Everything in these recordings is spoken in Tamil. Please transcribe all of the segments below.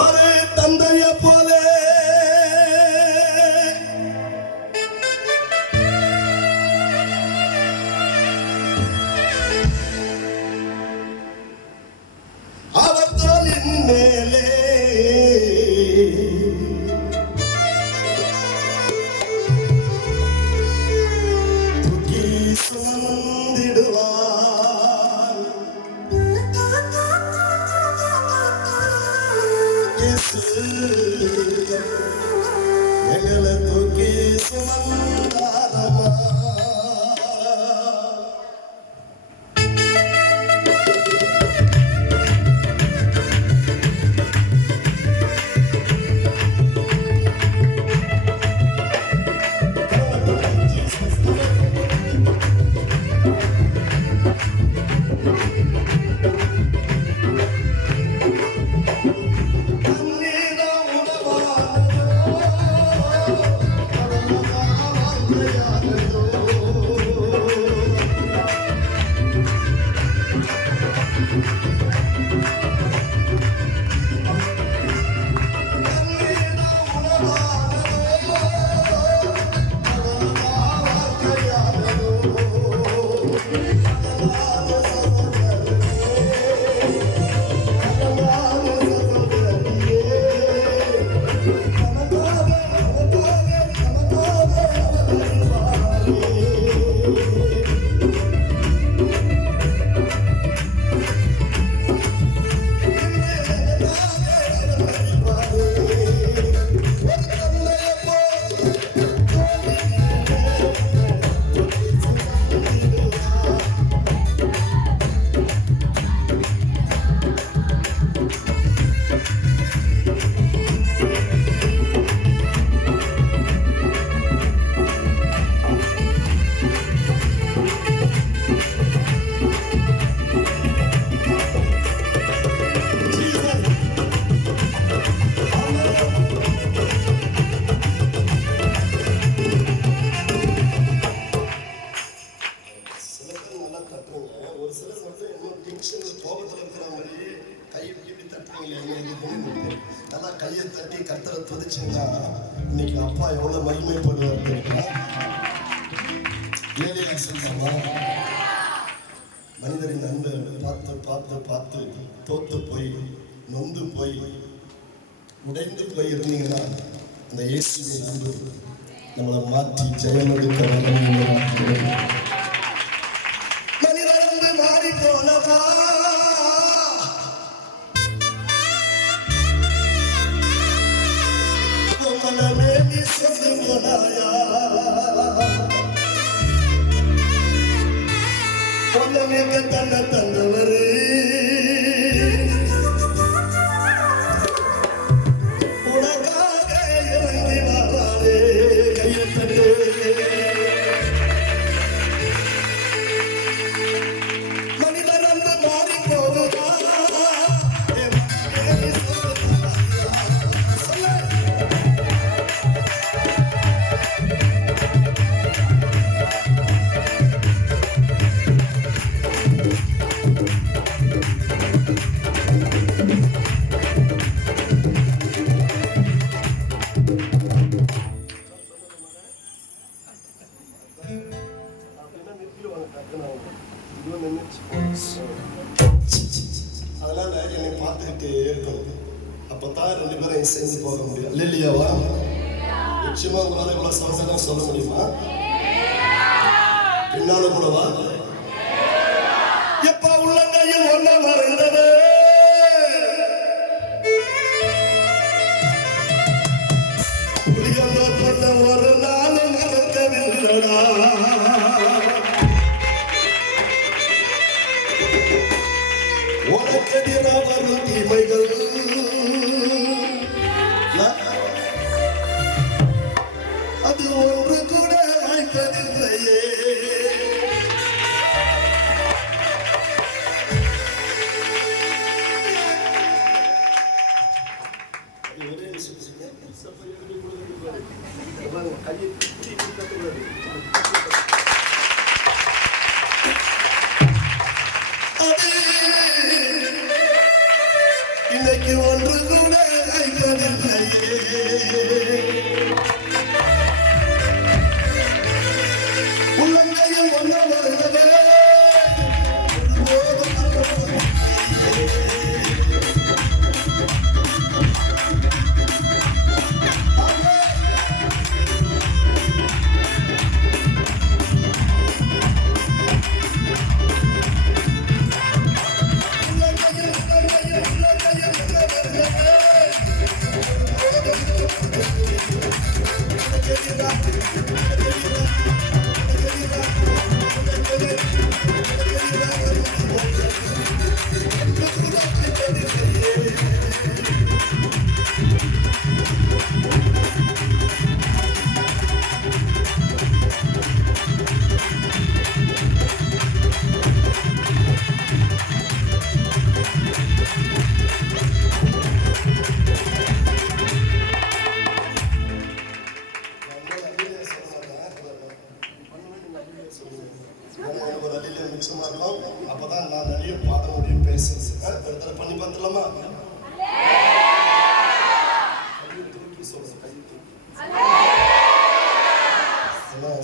ஒரு தந்தைய போல அவர் தோளின் மேலே தூக்கி சுமந்திடுவார். எங்களை தூக்கி சுமந்தாரமா. கையை தட்டி கர்த்தரை துதிச்சீங்கன்னா இன்னைக்கு அப்பா எவ்வளவு மகிமைப்படுவார். ஏழையா சொல்றாங்க மனிதரின் அன்பை பார்த்து பார்த்து பார்த்து தோத்து போய் நொந்து போய் உடைந்து போய் இருந்தீங்கன்னா அந்த இயேசுவின் அன்பு நம்மளை மாற்றி ஜெயமெடுக்க மனிதர்ந்து மாறி போனவா மனமே சொல்லு போனாயா பொன்னமே தன்ன தந்தவரு உனக்காக இறங்கி வராரே கையை தட்டு. மனிதன் வந்து மாறி போகுதா அதனால என்னை பார்த்துக்கிட்டே இருக்கணும். அப்பதான் ரெண்டு பேரும் சேர்ந்து போக முடியும். இல்லையாவா? நிச்சயமா உங்களால இவ்வளவு சமசம் சொல்ல முடியுமா? பின்னால கூடவா? எப்ப உள்ளங்கையில் ஒன்ன மறைந்தது புளியல்ல பண்ண ஒரு நாள் மறக்கவில்லடா. உனக்கெதிராக வரும் தீமைகள் அது ஒன்று கூட வாய்ப்பதில்லையே. இன்னைக்கு ஒன்று கூட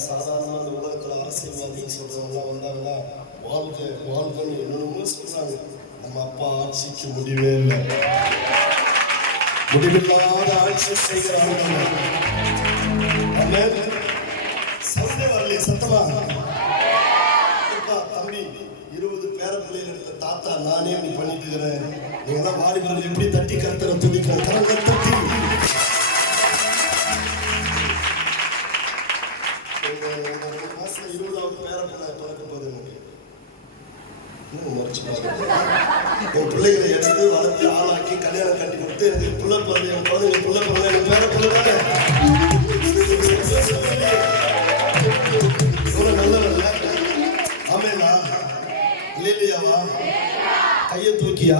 சாதாரண அந்த உலகத்துல அரசியல்வாதின்னு சொல்றவங்க வந்தாங்கன்னா வாழ்க்கைன்னு என்னென்னமோ சொல்றாங்க. நம்ம அப்பா ஆட்சிக்கு முடிவே இல்லை, முடிவில்லாத ஆட்சி செய்கிறாங்க. சவுண்டே வரலையே சத்தமா? தம்பி 20 பேர பிள்ளைகள் எடுத்த தாத்தா நானே இப்படி பண்ணிட்டு இருக்கிறேன். நீங்க தான் வாலிபர்கள் எப்படி தட்டி கருத்தர துதிக்கிறேன். கரங்க தட்டி மாசம் 20வது பேர பிள்ளை பிறக்க போகுது. என் பிள்ளைகளை எடுத்து வளர்த்து ஆளாக்கி கல்யாணம் கட்டி கொடுத்து எனக்கு புள்ள பிறகு என் குழந்தைங்க புள்ள பிறகு எனக்கு பேர பிள்ளை தானே. நல்லவல்ல ஆமேனா இல்லையாவா? கையை தூக்கியா?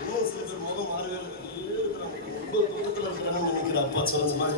இன்னும் சில பேர் முகம் மாறவே இருக்கிறாங்க. ரொம்ப தூரத்தில் இருக்கிறாங்கன்னு நினைக்கிறேன். அப்பா சொல்லுங்க.